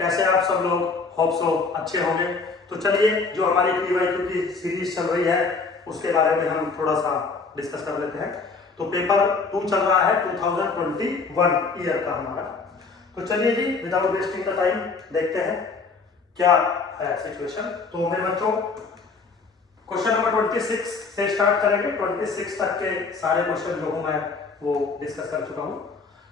कैसे आप सब लोग? होप सो अच्छे होंगे। तो चलिए, जो हमारी पीवाईक्यू की सीरीज चल रही है उसके बारे में हम थोड़ा सा डिस्कस कर लेते हैं। तो पेपर 2 चल रहा है 2021 ईयर का हमारा। तो चलिए जी, विदाउट वेस्टिंग द टाइम देखते हैं क्या है सिचुएशन। तो मेरे बच्चों, क्वेश्चन नंबर 26 से स्टार्ट करेंगे। 26 तक के सारे क्वेश्चन जो हूं मैं वो डिस्कस कर चुका हूं।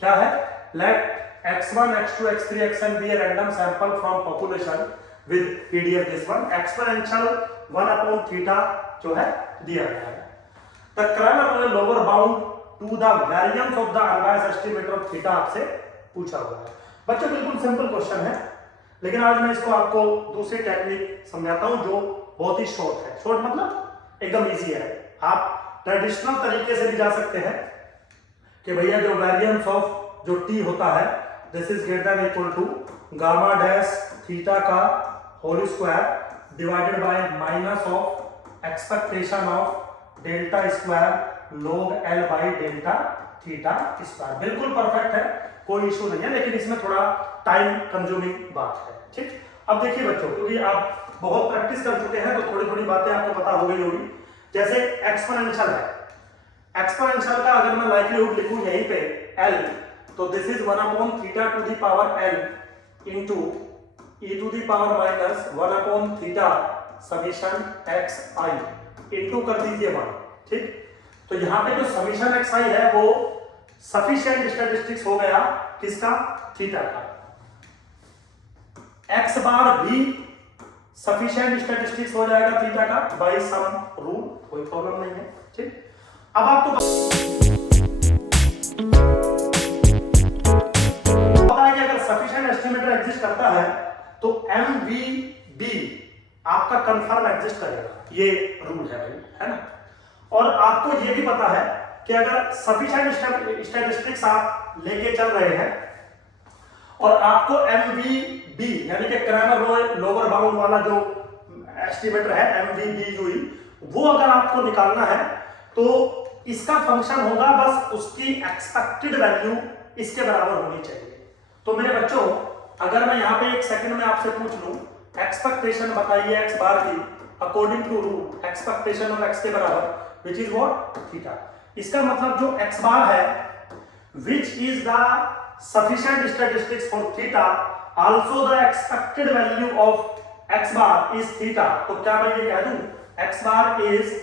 क्या है? Let x1, x2, x3, xn be a random sample from population with PDF this one exponential 1 upon theta जो है दिया गया है। The current lower bound to the variance of the unbiased estimator of theta आपसे पूछा हुआ है। बच्चों बिल्कुल सिंपल क्वेश्चन है, लेकिन आज मैं इसको आपको दूसरी टेक्निक समझाता हूं जो बहुत ही शॉर्ट है। शॉर्ट मतलब एकदम इजी है। आप ट्रेडिशनल तरीके से भी जा सकते हैं कि भैया जो वेरिएंस ऑफ जो t होता है this is greater than equal to gamma dash theta का whole square divided by minus of expectation of delta square log l by delta theta square. बिल्कुल परफेक्ट है, कोई इशू नहीं है, लेकिन इसमें थोड़ा टाइम कंज्यूमिंग बात है। ठीक, अब देखिए बच्चों, क्योंकि आप बहुत प्रैक्टिस कर चुके हैं तो थोड़ी थोड़ी बातें आपको पता हो गई होगी। जैसे एक्सपोनेंशियल है, एक्सपोनेंशियल का अगर मैं लाइक्लीहुड लिखूं यहीं पे l, तो this is 1 upon theta to the power l into e to the power minus 1 upon theta summation xi into कर दीजिए 1। ठीक, तो यहां पे जो समीशन xi है वो सफिशिएंट स्टैटिस्टिक्स हो गया किसका? थीटा का। x बार भी सफिशिएंट स्टैटिस्टिक्स हो जाएगा थीटा का बाय सम रूल, कोई प्रॉब्लम नहीं है। ठीक, अब आपको पता है कि अगर सफिशिएंट एस्टिमेटर एग्जिस्ट करता है तो MVB आपका कंफर्म एग्जिस्ट करेगा, ये रूल है भाई, है ना। और आपको ये भी पता है कि अगर सफिशिएंट स्टैटिस्टिक्स आप लेके चल रहे हैं और आपको MVB यानी कि क्रैमर लोअर बाउंड वाला जो एस्टिमेटर है MVBUE, वो अगर आपको निकालना है तो इसका फंक्शन होगा बस उसकी एक्सपेक्टेड वैल्यू इसके बराबर होनी चाहिए। तो मेरे बच्चों, अगर मैं यहां पे एक सेकंड में आपसे पूछ लूं एक्सपेक्टेशन बताइए x बार की according to rule expectation of x के बराबर विच इज व्हाट? थीटा। इसका मतलब जो x बार है which is the sufficient statistics for theta also the expected value of x bar is theta। तो क्या मैं ये कह दूं x bar is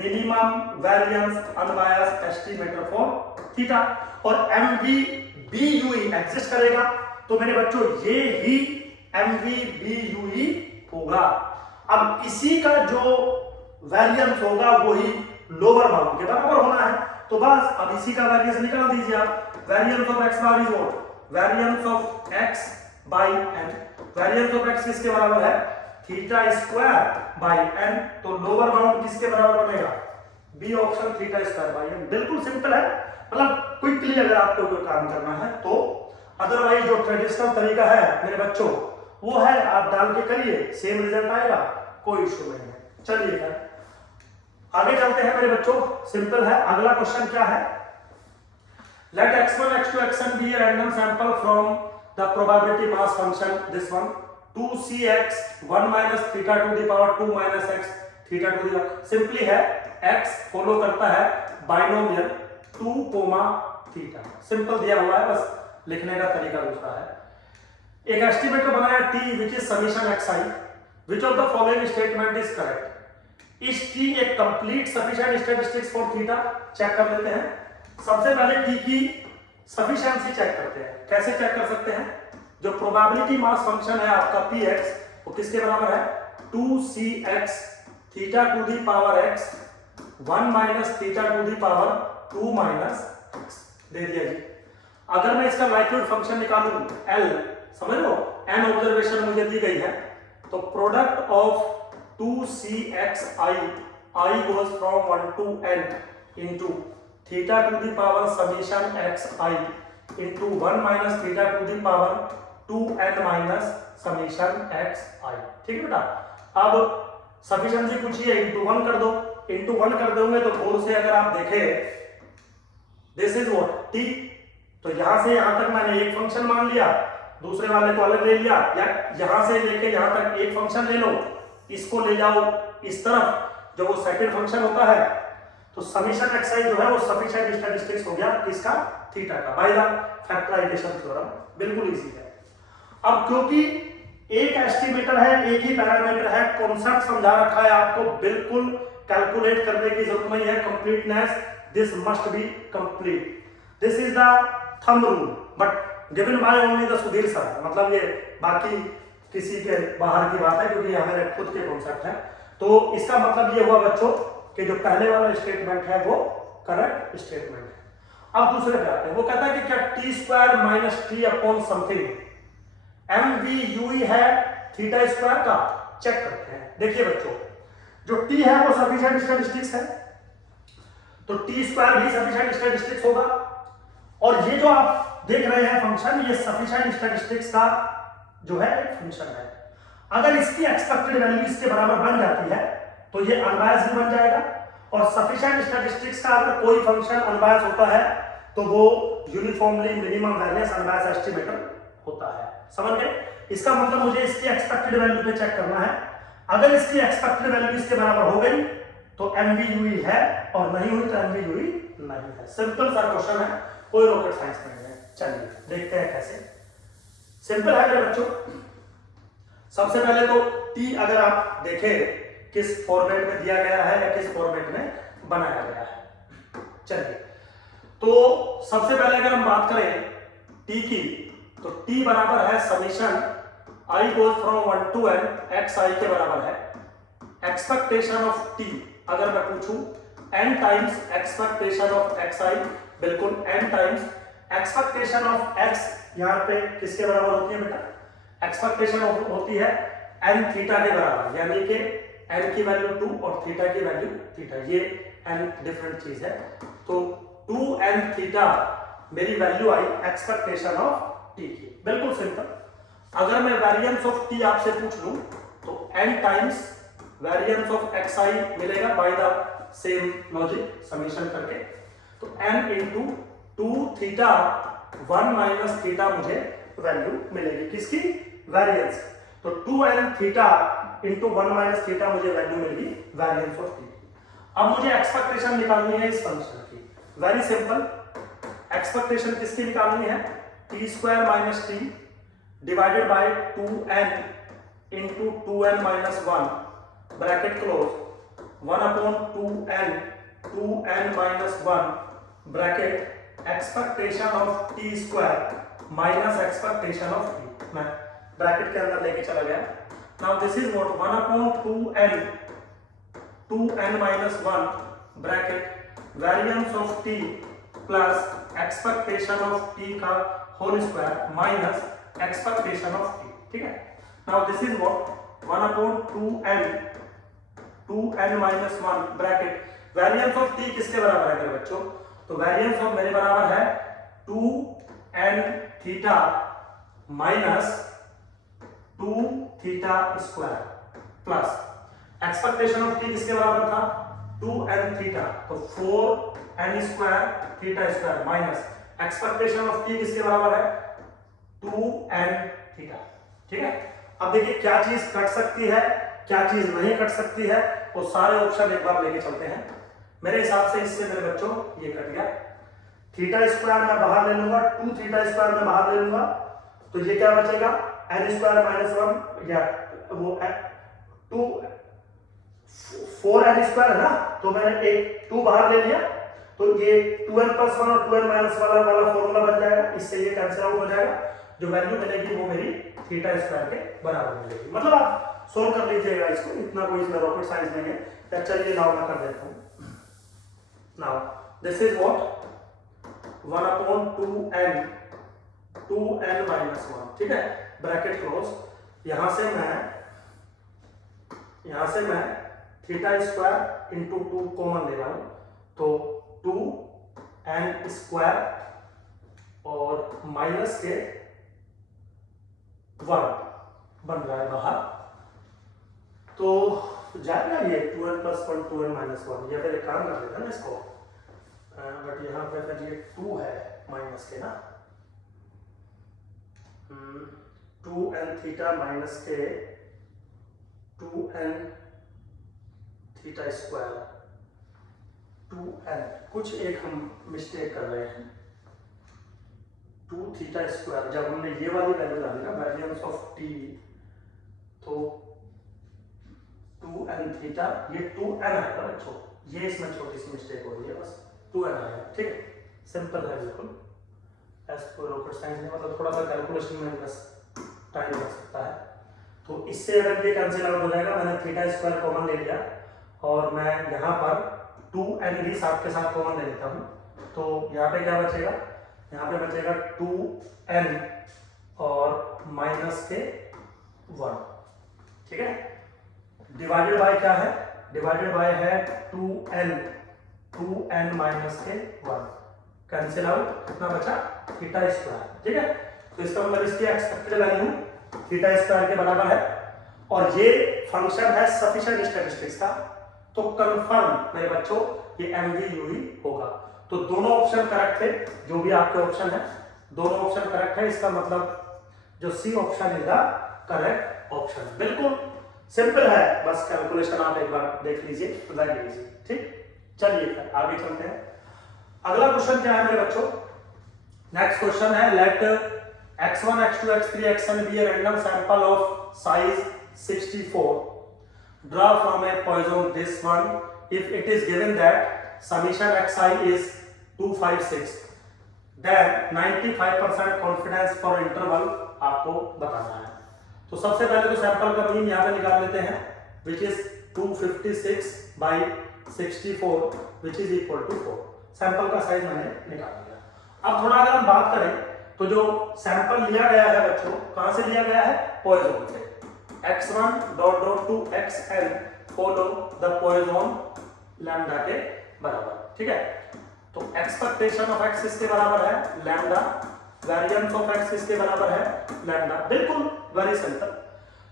minimum variance unbiased estimator for theta और MVBUE एग्जिस्ट करेगा। तो मेरे बच्चों ये ही MVBUE होगा। अब इसी का जो वेरिएंस होगा वही लोअर बाउंड के बराबर होना है। तो बस अब इसी का वेरिएंस निकाल दीजिए आप। Variance of x bar is what? Variance of x by n। Variance of x किसके बराबर है? Theta square by n। तो लोअर बाउंड किसके बराबर बनेगा? B option theta square by n। बिल्कुल सिंपल है, मतलब क्विकली अगर आपको कोई काम करना है तो। अदरवाइज जो ट्रेडिशनल तरीका है मेरे बच्चों वो है आप डाल के करिए, सेम रिजल्ट आएगा, कोई इशू नहीं है। चलिए फिर आगे चलते हैं मेरे बच्चों, सिंपल है। अगला क्वेश्चन क्या है? Let x1, x2, xn be a random sample from the probability mass function this one 2cx 1 minus theta to the power 2 minus x theta to the simply है x फॉलो करता है binomial 2, theta. Simple दिया हुआ है, बस लिखने का तरीका दूसरा है। एक एस्टिमेटर बनाया t which is summation xi, which of the following statement is correct? इस t एक complete sufficient statistics for theta? Check कर लेते हैं। सबसे पहले t की सफिशिएंसी चेक करते हैं। कैसे चेक कर सकते हैं? जो प्रोबेबिलिटी मास फंक्शन है आपका px वो किसके बराबर है? 2cx theta to the power x 1 minus theta to the power 2 minus x दे दिया जी। अगर मैं इसका लाइक्लीहुड फंक्शन निकालूं l, समझ लो n ऑब्जर्वेशन मुझे दी गई है, तो product of 2cxi i goes from 1 to n into theta to the power summation xi into 1 minus theta to the power 2n minus summation xi। ठीक है बेटा, अब सफिशिएंसी पूछिए इंटू 1 कर दो। इंटू 1 कर दोगे तो 4 से अगर आप देखें दिस इज व्हाट t, तो यहां से यहां तक मैंने एक फंक्शन मान लिया, दूसरे वाले को अलग ले लिया, या यहां से लेके यहां तक एक फंक्शन ले लो, इसको ले जाओ इस तरफ जो वो सेकंड फंक्शन होता है, तो समीशन xi जो है वो सफिशिएंट स्टैटिस्टिक्स हो गया किसका, थीटा का, बाय द फैक्टराइजेशन थ्योरम। बिल्कुल इजी है। अब क्योंकि एक एस्टिमेटर है, एक ही पैरामीटर है, कॉन्सेप्ट समझा रखा है आपको, बिल्कुल कैलकुलेट करने की जरूरत नहीं है। Completeness, this must be complete, this is the thumb rule, but given by only the Sudhir sir, मतलब ये बाकी किसी के बाहर की बात है, क्योंकि ये हमारे खुद के कॉन्सेप्ट है। तो इसका मतलब ये हुआ बच्चों कि जो पहले वाला स्टेटमेंट है वो करेक्ट स्टेटमेंट है। अब दूसरे पे आते हैं, वो कहता है कि क्या T square minus T upon something M V U है थीटा स्क्वायर का, चेक करते हैं। देखिए बच्चों, जो टी है वो सफिशिएंट स्टैटिस्टिक्स है, तो टी स्क्वायर भी सफिशिएंट स्टैटिस्टिक्स होगा, और ये जो आप देख रहे हैं फंक्शन, ये सफिशिएंट स्टैटिस्टिक्स का जो है एक फंक्शन है। अगर इसकी एक्सपेक्टेड वैल्यू इसके बराबर बन जाती है तो ये अनबायस भी बन जाएगा, और सफिशिएंट स्टैटिस्टिक्स का अगर कोई फंक्शन अनबायस होता है तो वो uniformly minimum variance unbiased estimator होता है। समझ गए? इसका मतलब मुझे इसकी एक्सपेक्टेड वैल्यू पे चेक करना है। अगर इसकी एक्सपेक्टेड वैल्यू इसके बराबर हो गई तो एमवीयूई है, और नहीं हुई तो एमवीयूई नहीं है। सिंपल सा क्वेश्चन है, कोई रॉकेट साइंस नहीं है। चलिए देखते हैं कैसे। सिंपल है मेरे बच्चों। सबसे पहले तो टी अगर आप देखें किस फॉर्मेट में दिया गया है या किस फॉर्मेट में बनाया गया है। चलिए, तो सबसे पहले अगर हम बात करें टी की, तो टी बराबर है summation I goes from 1 to n X I के बराबर है। एक्सपेक्टेशन ऑफ टी अगर मैं पूछूं n times expectation of X I, बिल्कुल n times expectation of x, यहां पे किसके बराबर होती है बेटा, एक्सपेक्टेशन होती है n थीटा के बराबर, यानी कि n की वैल्यू 2 और थीटा की वैल्यू थीटा, ये n डिफरेंट चीज है। तो 2n थीटा मेरी value I expectation of t की। बिल्कुल सिंपल। अगर मैं वेरिएंस ऑफ t आपसे पूछ लूं तो n times variance of xi मिलेगा by the same logic summation करके, तो n into 2 theta 1 minus theta मुझे वैल्यू मिलेगी किसकी, वेरिएंस। तो 2n theta into 1 minus theta मुझे वैल्यू मिलेगी वेरिएंस ऑफ टी। अब मुझे एक्सपेक्टेशन निकालनी है इस फंक्शन की। वेरी सिंपल, एक्सपेक्टेशन किसकी निकालनी है, T square minus T divided by 2n into 2n minus 1 bracket close 1 upon 2n minus 1 bracket expectation of T square minus expectation of T, मैं ब्रैकेट के अंदर लेके चला गया। Now this is what 1 upon 2n minus 1 bracket variance of T plus expectation of T का whole square minus expectation of T, ठीक है। Now this is what 1 upon 2n minus 1 bracket variance of T किसके बराबर है मेरे बच्चों, तो variance of मेरे बराबर है 2n theta minus 2 theta square plus expectation of T किसके बराबर था 2n थीटा, तो 4n square theta square minus expectation of T किसके बराबर है 2n थीटा, ठीक है। अब देखिए क्या चीज कट सकती है क्या चीज नहीं कट सकती है, वो सारे ऑप्शन एक बार लेके चलते हैं। मेरे हिसाब से इससे मेरे बच्चों ये कट गया, थीटा स्क्वायर मैं बाहर ले लूंगा, 2 थीटा स्क्वायर मैं बाहर ले लूंगा, तो ये क्या बचेगा n स्क्वायर माइनस 1 या वो 4n स्क्वायर है ना, तो मैंने एक 2 बाहर ले लिया, तो ये 2n प्लस 1 और 2n माइनस वाला फॉर्मूला बन जाएगा, इससे ये कैंसिल आउट हो जाएगा, जो वैल्यू मिलेगी वो मेरी थीटा स्क्वायर के बराबर मिलेगी। मतलब आप सोल्व कर लीजिएगा इसको, इतना कोई इसमें रॉकेट साइंस नहीं है। चलिए नाउ मैं कर देता हूं। Now this is what 1 upon 2n minus 1, ठीक है, ब्रैकेट क्लोज। यहां से मैं थीटा स्क्वायर इंटू 2 कॉमन ले रहा हूं, तो 2n स्क्वायर और माइनस के 1 बन रहा है बाहर, तो जाएगा ये 2n प्लस 1 2n माइनस 1, या फिर एक काम कर देता ना इसको, बट यहाँ पे फिर ये 2 है माइनस के ना, 2n थीटा माइनस के 2n थीटा स्क्वायर 2n, कुछ एक हम मिस्टेक कर रहे हैं। 2 थीटा स्क्वायर, जब हमने ये वाली वैल्यू डाली ना वेरिएंस ऑफ टी, तो 2n थीटा, ये 2n आएगा बच्चों, ये इसमें छोटी सी मिस्टेक हो रही है, बस 2n आएगा, ठीक है, सिंपल है बिल्कुल, ऐसा कोई रॉकेट साइंस नहीं, मतलब थोड़ा सा कैलकुलेशन में बस टाइम लग सकता है। तो इससे अगर ये कैंसिल आउट हो जाएगा, मैंने थीटा स्क्वायर कॉमन ले लिया और मैं यहाँ पर 2n भी साथ के साथ कॉमन ले लेता हूँ, तो यहाँ पे क्या बचेगा, यहाँ पे बचेगा 2n और माइनस के 1, ठीक है, डिवाइडेड बाय क्या है, डिवाइडेड बाय है 2n माइनस के 1, कैंसिल आउट, कितना बचा थीटा स्क्वायर, ठीक है। तो इसका मतलब इसकी एक्सपेक्टेड वैल्यू थीटा स्क्वायर के बराबर है और ये फंक्शन है सफिशिएंट स्टैटिस्टिक्स का, तो कंफर्म मेरे बच्चों ये MVU ही होगा। तो दोनों ऑप्शन करेक्ट थे, जो भी आपके ऑप्शन है दोनों ऑप्शन करेक्ट है, इसका मतलब जो C option is the correct option. बिल्कुल सिंपल है, बस कैलकुलेशन आप एक बार देख लीजिए, लग लीजिए, ठीक। चलिए आगे चलते हैं। अगला क्वेश्चन क्या है मेरे बच्चों, नेक्स्ट क्वेश्चन है, let x1 x2 x3 xn be a random sample of size 64, draw from a Poisson this one if it is given that summation xi is 256, then 95% confidence for interval आपको बताना है। तो सबसे पहले तो sample का mean यहाँ पे निकाल लेते हैं, which is 256 by 64 which is equal to 4। Sample का साइज मैंने निकाल लिया। अब थोड़ा अगर हम बात करें तो जो सैंपल लिया गया है बच्चों, कहां से लिया गया है, पॉइजन से, x1 dot dot to xn follow the Poisson lambda के बराबर, ठीक है। तो एक्सपेक्टेशन ऑफ x किसके बराबर है, लैम्डा, वेरिएंस ऑफ x किसके बराबर है, लैम्डा, बिल्कुल वेरी सिंपल।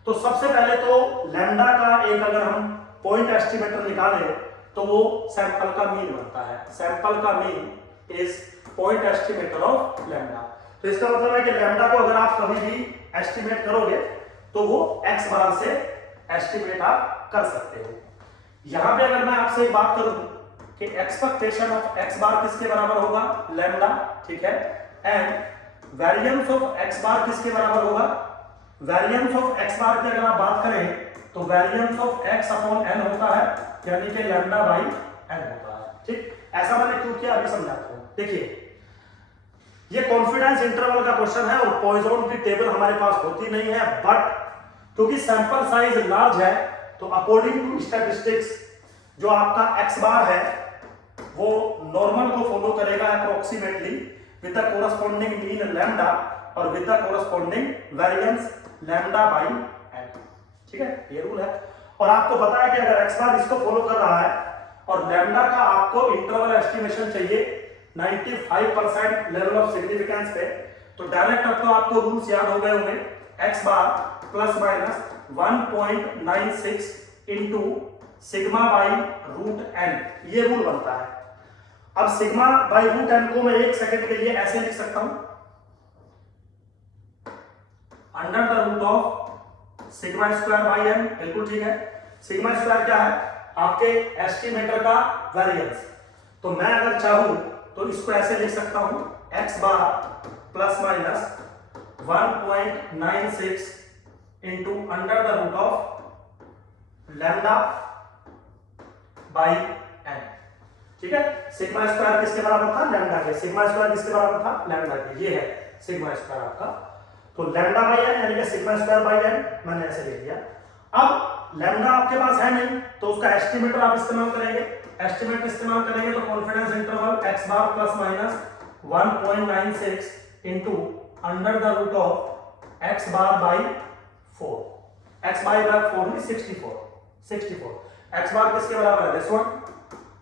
तो सबसे पहले तो लैम्डा का एक अगर हम पॉइंट एस्टिमेटर निकालें तो वो सैंपल का मीन बनता है, सैंपल का mean is point estimator of lambda. तो इसका मतलब है कि लैम्डा को अगर आप कभी भी एस्टिमेट करोगे तो वो x बार से एस्टिमेट आप कर सकते हो। यहां पे अगर मैं आपसे एक बात करूं कि एक्सपेक्टेशन ऑफ x बार किसके बराबर होगा, लैम्डा, ठीक है, एंड वेरिएंस ऑफ x बार किसके बराबर होगा, वेरिएंस ऑफ x बार की अगर आप बात करें तो variance of x upon n होता है, यानी कि लैम्डा बाई n होता है, ठीक। ऐसा मैंने क्यों किया अभी समझाता हूं। देखिए ये कॉन्फिडेंस इंटरवल का क्वेश्चन है और पॉइजन की टेबल हमारे पास होती नहीं है, बट क्योंकि सैंपल साइज लार्ज है तो अकॉर्डिंग टू स्टैटिस्टिक्स जो आपका x बार है वो नॉर्मल को फॉलो करेगा approximately with the corresponding mean lambda और with the corresponding variance lambda by n, ठीक है, ये रूल है। और आपको पता है कि अगर x बार इसको फॉलो कर रहा है और लैम्डा का आपको इंटरवल एस्टिमेशन चाहिए 95% लेवल ऑफ सिग्निफिकेंस पे, तो डायरेक्ट अब तो आपको रूल्स याद हो गए होंगे, x bar plus minus 1.96 into sigma by root n, ये रूल बनता है। अब सिग्मा बाई रूट n को मैं एक सेकंड के लिए ऐसे लिख सकता हूं, under the root of sigma square by n, बिल्कुल ठीक है। सिग्मा स्क्वायर क्या है, आपके एस्टिमेटर का वेरिएंस। तो मैं अगर चाहूं तो इसको ऐसे लिख सकता हूं, x bar plus minus 1.96 into under the root of lambda by n, ठीक है। सिग्मा स्क्वायर किसके बराबर था, लैम्डा के, सिग्मा स्क्वायर किसके बराबर था, लैम्डा के, ये है सिग्मा स्क्वायर आपका। तो लैम्डा बाई n यानी कि सिग्मा स्क्वायर बाई n मैंने ऐसे ले लिया। अब लैम्डा आपके पास है नहीं तो उसका एस्टिमेटर आप इस्तेमाल करेंगे, एस्टिमेट इस्तेमाल करेंगे तो confidence interval x bar plus minus 1.96 into under the root of x bar by 4, x by 4 में 64 x बार किसके बराबर है, दिस वन,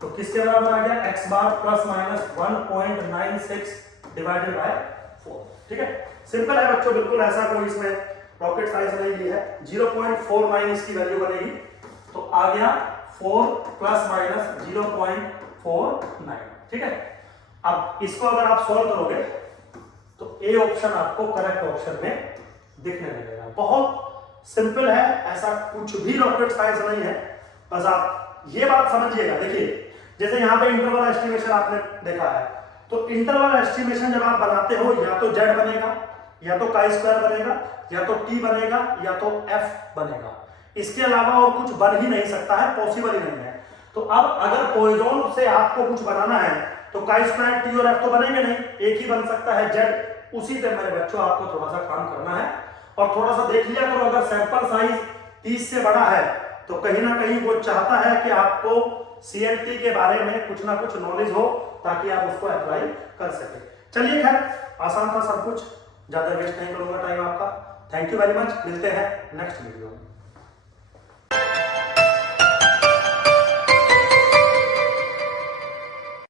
तो किसके बराबर आ गया, x bar plus minus 1.96 divided by 4, ठीक है। सिंपल है बच्चों, बिल्कुल ऐसा कोई इसमें रॉकेट साइंस नहीं ली है। 0.49 इसकी वैल्यू बनेगी, तो आ गया 4 प्लस माइनस 0.49, ठीक है। अब इसको अगर आप सॉल्व करोगे तो ए ऑप्शन आपको करेक्ट ऑप्शन में दिखने लगेगा। बहुत सिंपल है, ऐसा कुछ भी रॉकेट साइंस नहीं है, बस आप ये बात समझिएगा। देखिए जैसे यहाँ पे इंटरवल एस्टिमेशन आपने देखा है, तो इंटरवल एस्टिमेशन जब आप बनाते हो या तो जेड बनेगा, या तो काई स्क्वायर बनेगा, या तो टी बनेगा, या तो एफ बनेगा। इसके अलावा और कुछ बन ही नहीं सकता है, पॉसिबल ही नहीं है। तो अब अगर पॉइजन से आपको कुछ बनाना है तो काई स्क्वायर टी और एफ तो बनेंगे नहीं, एक ही बन सकता है जेड। उसी पे मेरे बच्चों आपको थोड़ा सा काम करना है और थोड़ा सा देख लिया करो। अगर सैंपल साइज 30 से बड़ा है तो कहीं ना कहीं वो चाहता है कि आपको CNT के बारे में कुछ ना कुछ नॉलेज हो, ताकि आप उसको अप्लाई कर सके। चलिए खैर, आसान था सब कुछ, ज्यादा वेस्ट नहीं करूंगा टाइम आपका। थैंक यू वेरी मच, मिलते हैं नेक्स्ट वीडियो में।